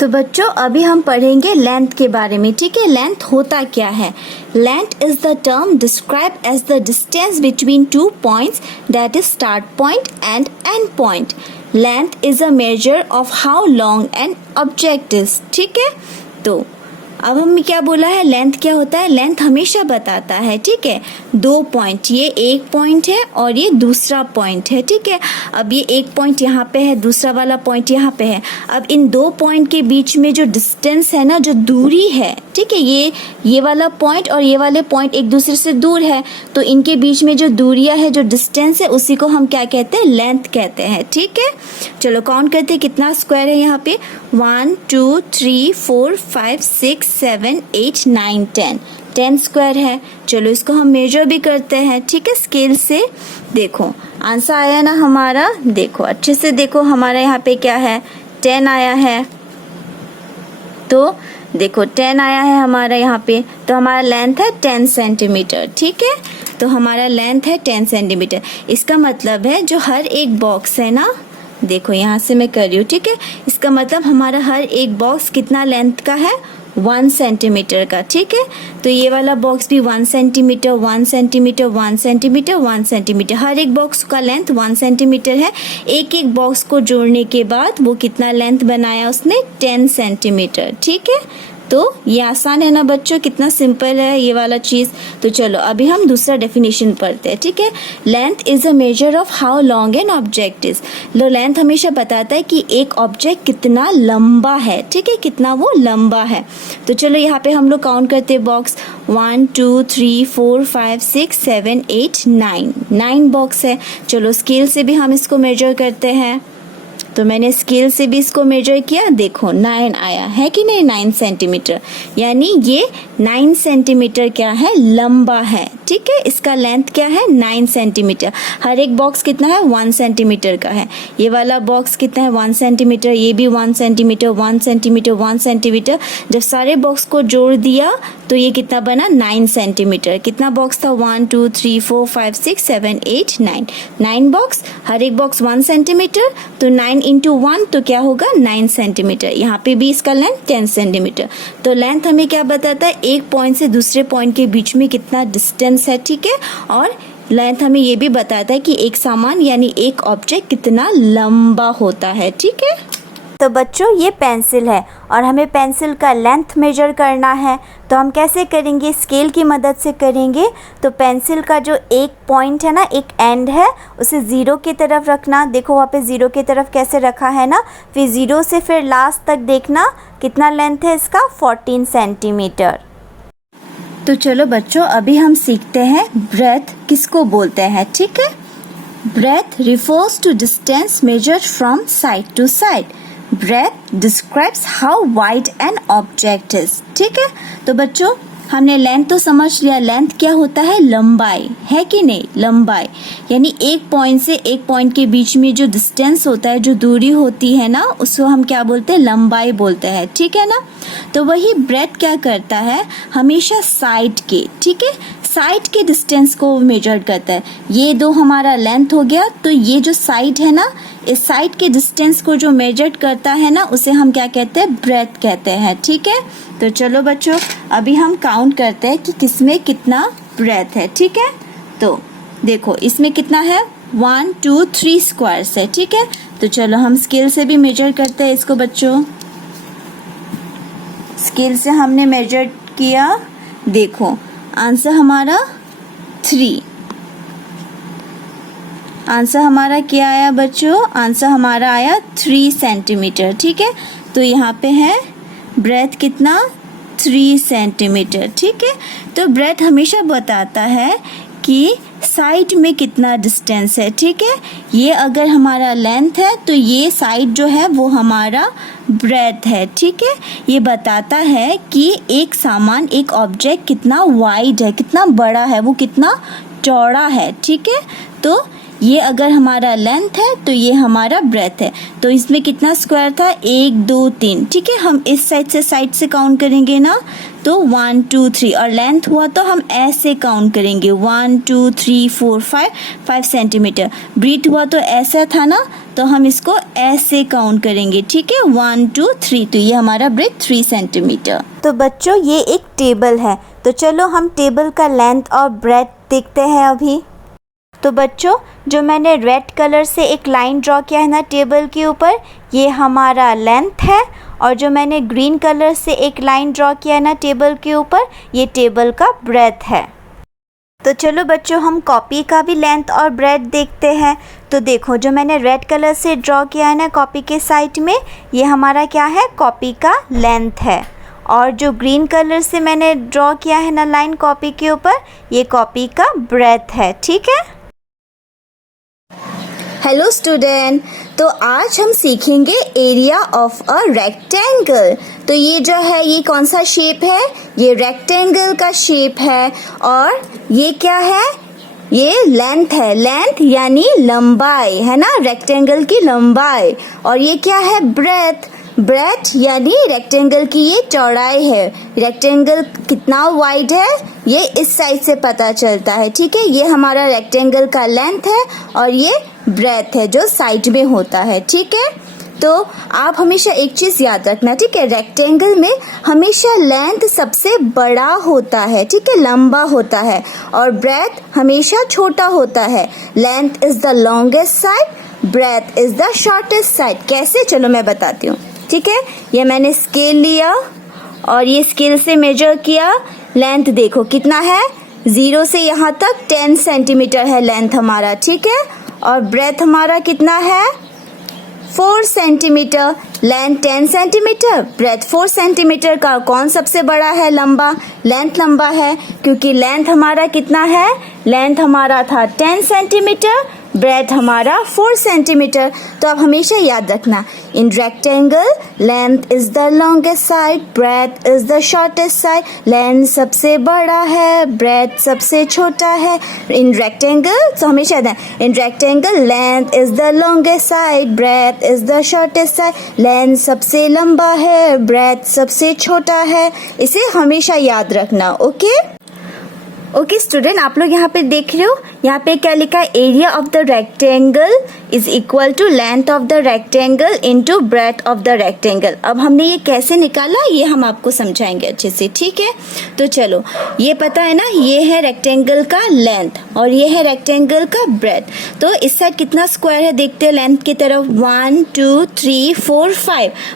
तो बच्चों अभी हम पढ़ेंगे लेंथ के बारे में, ठीक है। लेंथ होता क्या है? Length is the term describe as the distance between two points that is start point and end point. Length is a measure of how long an object is, ठीक है। तो अब हम क्या बोला है, लेंथ क्या होता है? लेंथ हमेशा बताता है, ठीक है, दो पॉइंट, ये एक पॉइंट है और ये दूसरा पॉइंट है, ठीक है। अब ये एक पॉइंट यहाँ पे है, दूसरा वाला पॉइंट यहाँ पे है। अब इन दो पॉइंट के बीच में जो डिस्टेंस है ना, जो दूरी है, ठीक है, ये वाला पॉइंट और ये वाले पॉइंट एक दूसरे से दूर है, तो इनके बीच में जो दूरियां है, जो डिस्टेंस है, उसी को हम क्या कहते हैं? लेंथ कहते हैं, ठीक है। चलो काउंट करते हैं कितना स्क्वायर है यहाँ पे। 1 2 3 4 5 6 7 8 9 10 स्क्वायर है। चलो इसको हम मेजर भी करते हैं, ठीक है, स्केल से। देखो आंसर आया ना हमारा, देखो अच्छे से देखो, हमारा यहाँ पे क्या है, 10 आया है। तो देखो 10 आया है हमारा यहाँ पे, तो हमारा लेंथ है 10 सेंटीमीटर, ठीक है। तो हमारा लेंथ है 10 सेंटीमीटर। इसका मतलब है जो हर एक बॉक्स है ना, देखो यहाँ से मैं कर रही हूँ, ठीक है, इसका मतलब हमारा हर एक बॉक्स कितना लेंथ का है? 1 सेंटीमीटर का, ठीक है। तो ये वाला बॉक्स भी 1 सेंटीमीटर 1 सेंटीमीटर 1 सेंटीमीटर 1 सेंटीमीटर, हर एक बॉक्स का लेंथ 1 सेंटीमीटर है। एक एक बॉक्स को जोड़ने के बाद वो कितना लेंथ बनाया उसने? 10 सेंटीमीटर, ठीक है। तो ये आसान है ना बच्चों, कितना सिंपल है ये वाला चीज़। तो चलो अभी हम दूसरा डेफिनेशन पढ़ते हैं, ठीक है। Length is a measure of how long an object is. Low length हमेशा बताता है कि एक ऑब्जेक्ट कितना लंबा है, ठीक है, कितना वो लंबा है। तो चलो यहाँ पे हम लोग काउंट करते हैं बॉक्स। 1 2 3 4 5 6 7 8 9 बॉक्स है। चलो स्केल से भी हम इसको मेजर करते हैं। तो मैंने स्केल से भी इसको मेजर किया, देखो 9 आया है कि नहीं, 9 सेंटीमीटर, यानी ये 9 सेंटीमीटर क्या है? लंबा है, ठीक है। इसका लेंथ क्या है? 9 सेंटीमीटर। हर एक बॉक्स कितना है? 1 सेंटीमीटर का है। ये वाला बॉक्स कितना है? 1 सेंटीमीटर, ये भी 1 सेंटीमीटर 1 सेंटीमीटर 1 सेंटीमीटर। जब सारे बॉक्स को जोड़ दिया तो ये कितना बना? 9 सेंटीमीटर। कितना बॉक्स था? 1 2 3 4 5 6 7 8 9 बॉक्स, हर एक बॉक्स 1 सेंटीमीटर, तो 9 इंटू 1 तो क्या होगा? 9 सेंटीमीटर। यहाँ पे भी इसका लेंथ 10 सेंटीमीटर। तो लेंथ हमें क्या बताता है? एक पॉइंट से दूसरे पॉइंट के बीच में कितना डिस्टेंस है, ठीक है। और लेंथ हमें ये भी बताता है कि एक सामान यानी एक ऑब्जेक्ट कितना लंबा होता है, ठीक है। तो बच्चों ये पेंसिल है और हमें पेंसिल का लेंथ मेजर करना है, तो हम कैसे करेंगे? स्केल की मदद से करेंगे। तो पेंसिल का जो एक पॉइंट है ना, एक एंड है, उसे ज़ीरो की तरफ रखना। देखो वहाँ पे ज़ीरो की तरफ कैसे रखा है ना, फिर ज़ीरो से फिर लास्ट तक देखना कितना लेंथ है इसका? 14 सेंटीमीटर। तो चलो बच्चों अभी हम सीखते हैं ब्रेथ किसको बोलते हैं, ठीक है। Breadth refers to distance measured from side to side. Breadth describes how wide an object is, ठीक है। तो बच्चों हमने लेंथ तो समझ लिया, लेंथ क्या होता है? लंबाई, है कि नहीं? लंबाई यानी एक पॉइंट से एक पॉइंट के बीच में जो डिस्टेंस होता है, जो दूरी होती है ना, उसको हम क्या बोलते हैं? लंबाई बोलते हैं, ठीक है ना। तो वही ब्रेथ क्या करता है? हमेशा साइड के, ठीक है, साइड के डिस्टेंस को मेजर करता है। ये दो हमारा लेंथ हो गया, तो ये जो साइड है ना, इस साइड के डिस्टेंस को जो मेजर करता है ना, उसे हम क्या कहते हैं? ब्रेथ कहते हैं, ठीक है। तो चलो बच्चों अभी हम काउंट करते हैं कि किसमें कितना ब्रेथ है, ठीक है। तो देखो इसमें कितना है? 1 2 3 स्क्वायर्स है, ठीक है। तो चलो हम स्केल से भी मेजर करते हैं इसको बच्चों। स्केल से हमने मेजर किया, देखो आंसर हमारा 3। आंसर हमारा क्या आया बच्चों? आंसर हमारा आया 3 सेंटीमीटर, ठीक है। तो यहाँ पे है ब्रेथ कितना? 3 सेंटीमीटर, ठीक है। तो ब्रेथ हमेशा बताता है कि साइड में कितना डिस्टेंस है, ठीक है। ये अगर हमारा लेंथ है तो ये साइड जो है वो हमारा ब्रेथ है, ठीक है। ये बताता है कि एक सामान, एक ऑब्जेक्ट कितना वाइड है, कितना बड़ा है, वो कितना चौड़ा है, ठीक है। तो ये अगर हमारा लेंथ है तो ये हमारा ब्रेथ है। तो इसमें कितना स्क्वायर था? 1 2 3, ठीक है। हम इस साइड से काउंट करेंगे ना, तो 1 2 3, और लेंथ हुआ तो हम ऐसे काउंट करेंगे 1 2 3 4 5 सेंटीमीटर। ब्रीथ हुआ तो ऐसा था ना, तो हम इसको ऐसे काउंट करेंगे, ठीक है, 1 2 3, तो ये हमारा ब्रीथ 3 सेंटीमीटर। तो बच्चों ये एक टेबल है, तो चलो हम टेबल का लेंथ और ब्रेथ देखते हैं अभी। तो बच्चों जो मैंने रेड कलर से एक लाइन ड्रॉ किया है ना टेबल के ऊपर, ये हमारा लेंथ है, और जो मैंने ग्रीन कलर से एक लाइन ड्रॉ किया है ना टेबल के ऊपर, ये टेबल का ब्रेथ है। तो चलो बच्चों हम कॉपी का भी लेंथ और ब्रेथ देखते हैं। तो देखो जो मैंने रेड कलर से ड्रॉ किया है ना कॉपी के साइड में, ये हमारा क्या है, कॉपी का लेंथ है, और जो ग्रीन कलर से मैंने ड्रॉ किया है ना लाइन कॉपी के ऊपर, ये कॉपी का ब्रेथ है, ठीक है। हेलो स्टूडेंट, तो आज हम सीखेंगे एरिया ऑफ अ रेक्टेंगल। तो ये जो है ये कौन सा शेप है, ये रेक्टेंगल का शेप है, और ये क्या है, ये लेंथ है, लेंथ यानी लंबाई है ना, रेक्टेंगल की लंबाई। और ये क्या है, ब्रेथ, ब्रेथ यानी रेक्टेंगल की ये चौड़ाई है। रेक्टेंगल कितना वाइड है ये इस साइड से पता चलता है, ठीक है। ये हमारा रेक्टेंगल का लेंथ है और ये ब्रेथ है जो साइड में होता है, ठीक है। तो आप हमेशा एक चीज याद रखना, ठीक है, रेक्टेंगल में हमेशा लेंथ सबसे बड़ा होता है, ठीक है, लंबा होता है, और ब्रेथ हमेशा छोटा होता है। Length is the longest side, breadth is the shortest side. कैसे, चलो मैं बताती हूँ, ठीक है। ये मैंने स्केल लिया और ये स्केल से मेजर किया, लेंथ देखो कितना है, 0 से यहाँ तक 10 सेंटीमीटर है लेंथ हमारा, ठीक है, और ब्रेथ हमारा कितना है 4 centimetre. Length 10 centimetre, breadth 4 centimetre का कौन सबसे बड़ा है, लंबा, लेंथ लंबा है, क्योंकि लेंथ हमारा कितना है, लेंथ हमारा था 10 सेंटीमीटर, ब्रेथ हमारा 4 सेंटीमीटर। तो आप हमेशा याद रखना, in rectangle length is the longest side, breadth is the shortest side. Length सबसे बड़ा है, ब्रेथ सबसे छोटा है। इन रेक्टेंगल, तो हमेशा याद है, in rectangle length is the longest side, breadth is the shortest side. Length सबसे लंबा है, ब्रेथ सबसे छोटा है, इसे हमेशा याद रखना, ओके। ओके स्टूडेंट, आप लोग यहाँ पे देख रहे हो, यहाँ पे क्या लिखा है, area of the rectangle is equal to length of the rectangle into breadth of the rectangle. अब हमने ये कैसे निकाला ये हम आपको समझाएंगे अच्छे से, ठीक है। तो चलो, ये पता है ना, ये है रेक्टेंगल का लेंथ और ये है रेक्टेंगल का ब्रेथ। तो इस साइड कितना स्क्वायर है देखते हैं, लेंथ की तरफ 1 2 3 4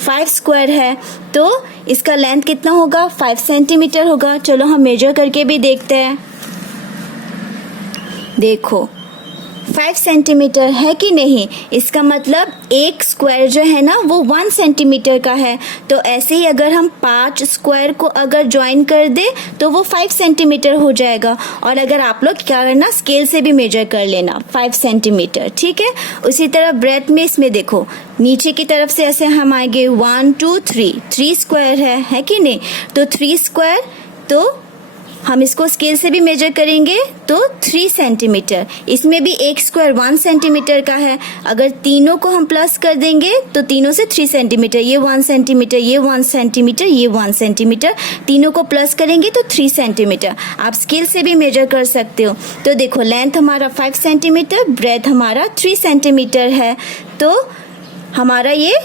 5 स्क्वायर है, तो इसका लेंथ कितना होगा, 5 सेंटीमीटर होगा। चलो हम मेजर करके भी देखते हैं, देखो 5 सेंटीमीटर है कि नहीं, इसका मतलब एक स्क्वायर जो है ना वो 1 सेंटीमीटर का है। तो ऐसे ही अगर हम 5 स्क्वायर को अगर ज्वाइन कर दे तो वो 5 सेंटीमीटर हो जाएगा। और अगर आप लोग क्या करना, स्केल से भी मेजर कर लेना 5 सेंटीमीटर, ठीक है। उसी तरह ब्रेथ में, इसमें देखो नीचे की तरफ से ऐसे हम आएंगे 1 2 3 स्क्वायर है कि नहीं, तो 3 स्क्वायर, तो हम इसको स्केल से भी मेजर करेंगे तो 3 सेंटीमीटर। इसमें भी एक स्क्वायर 1 सेंटीमीटर का है, अगर तीनों को हम प्लस कर देंगे तो तीनों से 3 सेंटीमीटर, ये 1 सेंटीमीटर, ये 1 सेंटीमीटर, ये 1 सेंटीमीटर, तीनों को प्लस करेंगे तो 3 सेंटीमीटर। आप स्केल से भी मेजर कर सकते हो। तो देखो लेंथ हमारा 5 सेंटीमीटर, ब्रेथ हमारा 3 सेंटीमीटर है, तो हमारा ये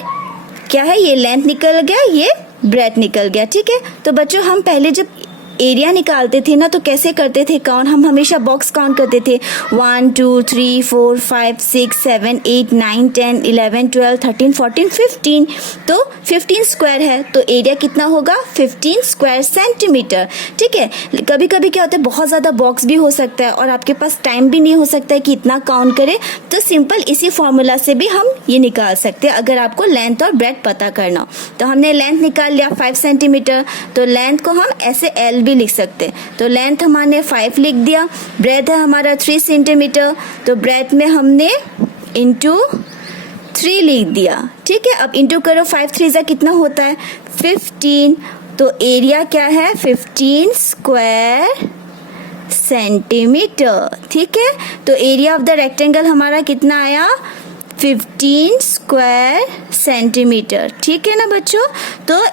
क्या है, ये लेंथ निकल गया, ये ब्रेथ निकल गया, ठीक है। तो बच्चों हम पहले जब एरिया निकालते थे ना तो कैसे करते थे काउंट, हम हमेशा बॉक्स काउंट करते थे 1 2 3 4 5 6 7 8 9 10 11 12 13 14 15, तो 15 स्क्वायर है, तो एरिया कितना होगा, 15 स्क्वायर सेंटीमीटर, ठीक है। कभी कभी क्या होता है, बहुत ज़्यादा बॉक्स भी हो सकता है और आपके पास टाइम भी नहीं हो सकता है कि इतना काउंट करें, तो सिंपल इसी फॉर्मूला से भी हम ये निकाल सकते हैं अगर आपको लेंथ और ब्रेथ पता करना हो। तो हमने लेंथ निकाल लिया 5 सेंटीमीटर, तो लेंथ को हम ऐसे एल लिख सकते हैं, तो लेंथ हमने 5 लिख दिया। ब्रेथ है हमारा 3 सेंटीमीटर, तो ब्रेथ में हमने इंटू 3 लिख दिया, ठीक है। अब इंटू करो, 5 3 जा कितना होता है 15, तो एरिया क्या है 15 स्क्वायर सेंटीमीटर, ठीक है। तो एरिया ऑफ द रेक्टेंगल हमारा कितना आया, 15 स्क्वायर सेंटीमीटर, ठीक है ना बच्चों। तो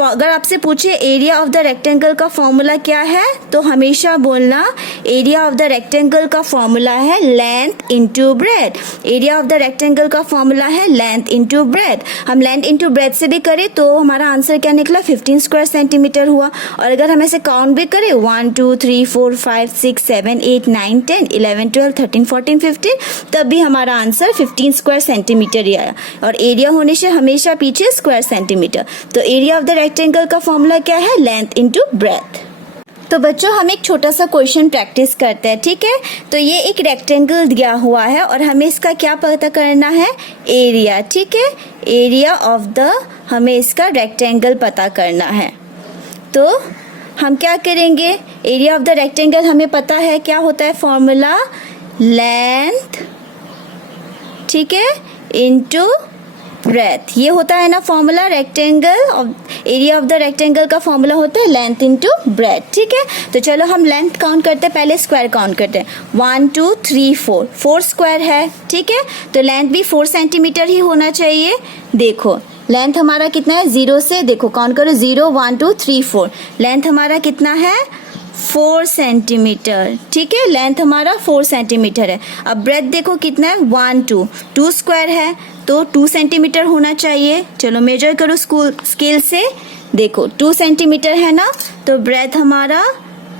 अगर आपसे पूछे एरिया ऑफ द रेक्टेंगल का फॉर्मूला क्या है, तो हमेशा बोलना एरिया ऑफ द रेक्टेंगल का फॉर्मूला है length into breadth. Area of the rectangle का फॉर्मूला है लेंथ इनटू ब्रेथ। हम लेंथ इनटू ब्रेथ से भी करें तो हमारा आंसर क्या निकला, 15 स्क्वायर सेंटीमीटर हुआ। और अगर हम ऐसे काउंट भी करें 1 2 3 4 5 6 7 8 9 10 11 12 13 14 15, तब भी हमारा आंसर 15 स्क्वायर सेंटीमीटर ही आया। और एरिया होने से हमेशा पीछे स्क्वायर सेंटीमीटर। तो एरिया ऑफ द रेक्टेंगल का फॉर्मूला क्या है, लेंथ इनटू ब्रेथ। तो बच्चों हम एक छोटा सा क्वेश्चन प्रैक्टिस करते हैं, ठीक है। तो ये एक रेक्टेंगल दिया हुआ है और हमें इसका क्या पता करना है, एरिया, ठीक है। एरिया ऑफ द, हमें इसका रेक्टेंगल पता करना है। तो हम क्या करेंगे, एरिया ऑफ द रेक्टेंगल हमें पता है क्या होता है फॉर्मूला, लेंथ, ठीक है, इनटू ब्रेथ। ये होता है ना formula, rectangle of area of the rectangle का फॉर्मूला होता है लेंथ इनटू ब्रेथ, ठीक है। तो चलो हम लेंथ काउंट करते हैं, पहले स्क्वायर काउंट करते हैं। 1 2 3 4, 4 स्क्वायर है, ठीक है। तो लेंथ भी 4 सेंटीमीटर ही होना चाहिए। देखो लेंथ हमारा कितना है, 0 से देखो काउंट करो, 0 1 2 3 4, लेंथ हमारा कितना है, 4 सेंटीमीटर, ठीक है। लेंथ हमारा 4 सेंटीमीटर है। अब ब्रेथ देखो कितना है, 1 2, 2 स्क्वायर है तो 2 सेंटीमीटर होना चाहिए। चलो मेजर करो स्केल से, देखो 2 सेंटीमीटर है ना, तो ब्रेथ हमारा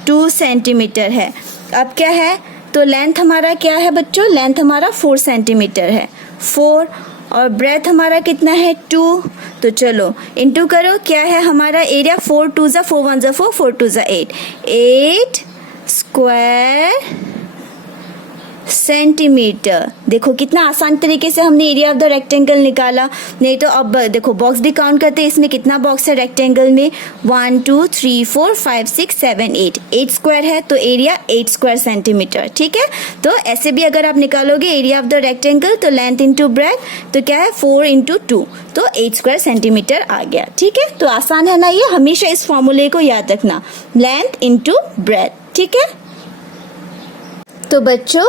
2 सेंटीमीटर है। अब क्या है, तो लेंथ हमारा क्या है बच्चों, लेंथ हमारा 4 सेंटीमीटर है, 4, और ब्रेथ हमारा कितना है, 2। तो चलो इनटू करो, क्या है हमारा एरिया, 4 2 ज़ा 4 1 ज़ा 4, 4 2 ज़ा 8, 8 स्क्वायर सेंटीमीटर। देखो कितना आसान तरीके से हमने एरिया ऑफ द रेक्टेंगल निकाला। नहीं तो अब देखो बॉक्स भी काउंट करते हैं, इसमें कितना बॉक्स है रेक्टेंगल में, 1 2 3 4 5 6 7 8, 8 स्क्वायर है तो एरिया 8 स्क्वायर सेंटीमीटर, ठीक है। तो ऐसे भी अगर आप निकालोगे एरिया ऑफ द रेक्टेंगल, तो लेंथ इनटू ब्रेथ, तो क्या है 4 × 2, तो 8 स्क्वायर सेंटीमीटर आ गया, ठीक है। तो आसान है ना ये, हमेशा इस फॉर्मूले को याद रखना, लेंथ इनटू ब्रेथ, ठीक है। तो बच्चों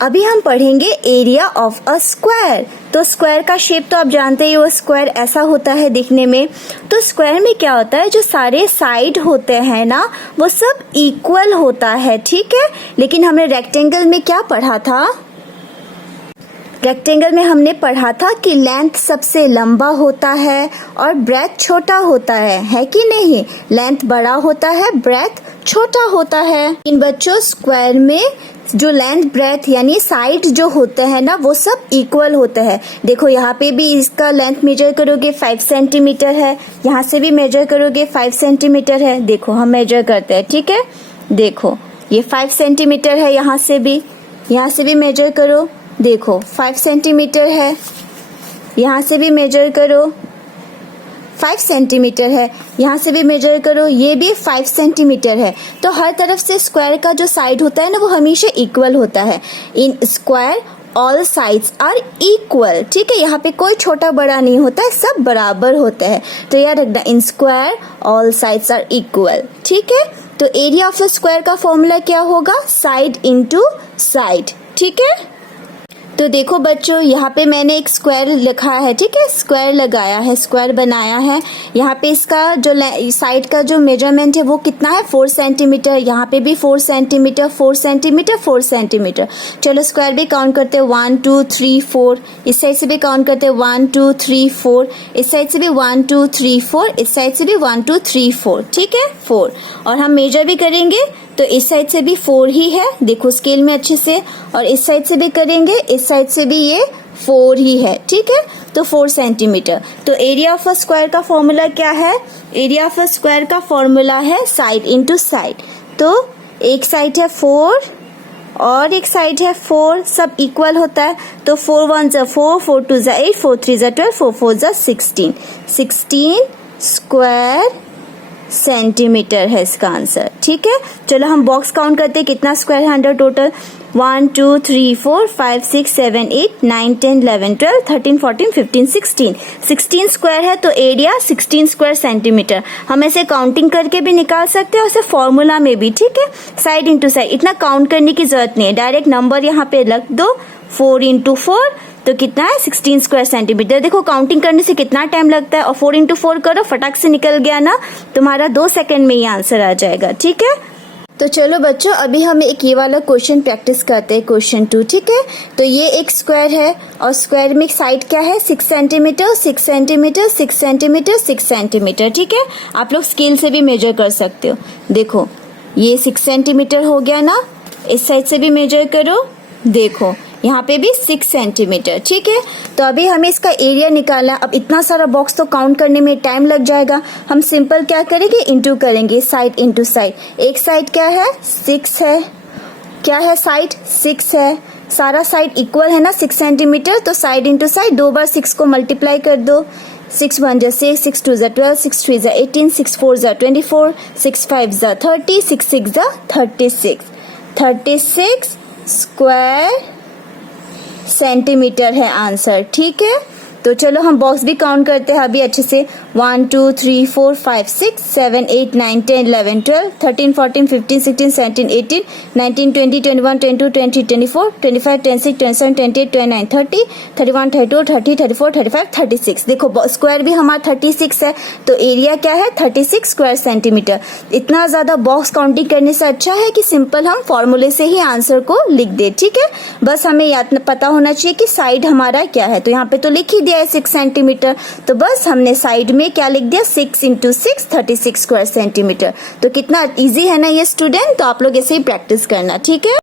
अभी हम पढ़ेंगे एरिया ऑफ अ स्क्वायर। तो स्क्वायर का शेप तो आप जानते ही हो, स्क्वायर ऐसा होता है दिखने में। तो स्क्वायर में क्या होता है, जो सारे साइड होते हैं ना वो सब इक्वल होता है, ठीक है। लेकिन हमने रेक्टेंगल में क्या पढ़ा था, रेक्टेंगल में हमने पढ़ा था कि लेंथ सबसे लंबा होता है और ब्रेथ छोटा होता है कि नहीं। लेंथ बड़ा होता है, ब्रेथ छोटा होता है। इन बच्चों स्क्वायर में जो लेंथ ब्रेथ यानी साइड जो होते हैं ना वो सब इक्वल होते हैं। देखो यहाँ पे भी इसका लेंथ मेजर करोगे 5 सेंटीमीटर है, यहाँ से भी मेजर करोगे 5 सेंटीमीटर है। देखो हम मेजर करते हैं, ठीक है। देखो ये 5 सेंटीमीटर है, यहाँ से भी मेजर करो, देखो 5 सेंटीमीटर है, यहाँ से भी मेजर करो 5 सेंटीमीटर है, यहाँ से भी मेजर करो, ये भी 5 सेंटीमीटर है। तो हर तरफ से स्क्वायर का जो साइड होता है ना वो हमेशा इक्वल होता है। In square all sides are equal, ठीक है। यहाँ पे कोई छोटा बड़ा नहीं होता है, सब बराबर होते हैं। तो याद रखना, in square all sides are equal, ठीक है। तो एरिया ऑफ द स्क्वायर का फॉर्मूला क्या होगा, साइड इनटू साइड, ठीक है। तो देखो बच्चों यहाँ पे मैंने एक स्क्वायर लिखा है, ठीक है, स्क्वायर लगाया है, स्क्वायर बनाया है। यहाँ पे इसका जो साइड का जो मेजरमेंट है वो कितना है, 4 सेंटीमीटर। यहाँ पे भी 4 सेंटीमीटर 4 सेंटीमीटर 4 सेंटीमीटर। चलो स्क्वायर भी काउंट करते हैं, 1 2 3 4, इस साइड से भी काउंट करते हैं 1 2 3 4, इस साइड से भी 1 2 3 4, इस साइड से भी 1 2 3 4, ठीक है, 4। और हम मेजर भी करेंगे तो इस साइड से भी 4 ही है, देखो स्केल में अच्छे से, और इस साइड से भी करेंगे, इस साइड से भी ये 4 ही है, ठीक है। तो 4 सेंटीमीटर। तो एरिया ऑफ अ स्क्वायर का फॉर्मूला क्या है, एरिया ऑफ अ स्क्वायर का फॉर्मूला है साइड इनटू साइड। तो एक साइड है 4 और एक साइड है 4, सब इक्वल होता है। तो 4 1 ज़ा 4, 4 2 ज़ा 8, 4 3 ज़ा 12, 4 4 ज़ा 16, 16 स्क्वायर सेंटीमीटर है इसका आंसर, ठीक है। चलो हम बॉक्स काउंट करते हैं, कितना स्क्वायर है अंडर टोटल, 1 2 3 4 5 6 7 8 9 10 11 12 13 14 15 16, 16 स्क्वायर है तो एरिया 16 स्क्वायर सेंटीमीटर। हम ऐसे काउंटिंग करके भी निकाल सकते हैं और ऐसे फॉर्मूला में भी, ठीक है। साइड इंटू साइड, इतना काउंट करने की जरूरत नहीं है, डायरेक्ट नंबर यहाँ पे रख दो, 4 × 4 तो कितना है 16 स्क्वायर सेंटीमीटर। देखो काउंटिंग करने से कितना टाइम लगता है, और 4 इंटू 4 करो, फटाक से निकल गया ना, तुम्हारा 2 सेकंड में ये आंसर आ जाएगा। ठीक है, तो चलो बच्चों अभी हम एक ये वाला क्वेश्चन प्रैक्टिस करते हैं, क्वेश्चन 2। ठीक है, तो ये एक स्क्वायर है और स्क्वायर में साइड क्या है 6 सेंटीमीटर 6 सेंटीमीटर 6 सेंटीमीटर 6 सेंटीमीटर। ठीक है, आप लोग स्केल से भी मेजर कर सकते हो। देखो ये 6 सेंटीमीटर हो गया ना, इस साइड से भी मेजर करो, देखो यहाँ पे भी 6 सेंटीमीटर। ठीक है, तो अभी हमें इसका एरिया निकालना। अब इतना सारा बॉक्स तो काउंट करने में टाइम लग जाएगा, हम सिंपल क्या करेंगे, इंटू करेंगे, साइड इंटू साइड। एक साइड क्या है 6 है, क्या है साइड 6 है, सारा साइड इक्वल है ना 6 सेंटीमीटर, तो साइड इंटू साइड 2 बार 6 को मल्टीप्लाई कर दो। 6 1 जा 6, 6 2 जा 12, 6 3 जा 18, 6 4 जा 24, 6 5 जा 30, 6 6 जा 36 स्क्वायर सेंटीमीटर है आंसर। ठीक है, तो चलो हम बॉक्स भी काउंट करते हैं अभी अच्छे से। 1 2 3 4 5 6 7 8 9 10 11 12 13 14 15 16 17 18 19 20 21 22 23 24 25 26 27 28 29 30 31 32 30 34 35 36। देखो स्क्वायर भी हमारा 36 है, तो एरिया क्या है 36 स्क्वायर सेंटीमीटर। इतना ज्यादा बॉक्स काउंटिंग करने से अच्छा है कि सिंपल हम फॉर्मूले से ही आंसर को लिख दे। ठीक है, बस हमें याद पता होना चाहिए कि साइड हमारा क्या है, तो यहाँ पे तो लिख ही दिया है 6 सेंटीमीटर, तो बस हमने साइड में क्या लिख दिया 6 इंटू 6 36 स्क्वायर सेंटीमीटर। तो कितना इजी है ना ये स्टूडेंट, तो आप लोग ऐसे ही प्रैक्टिस करना। ठीक है।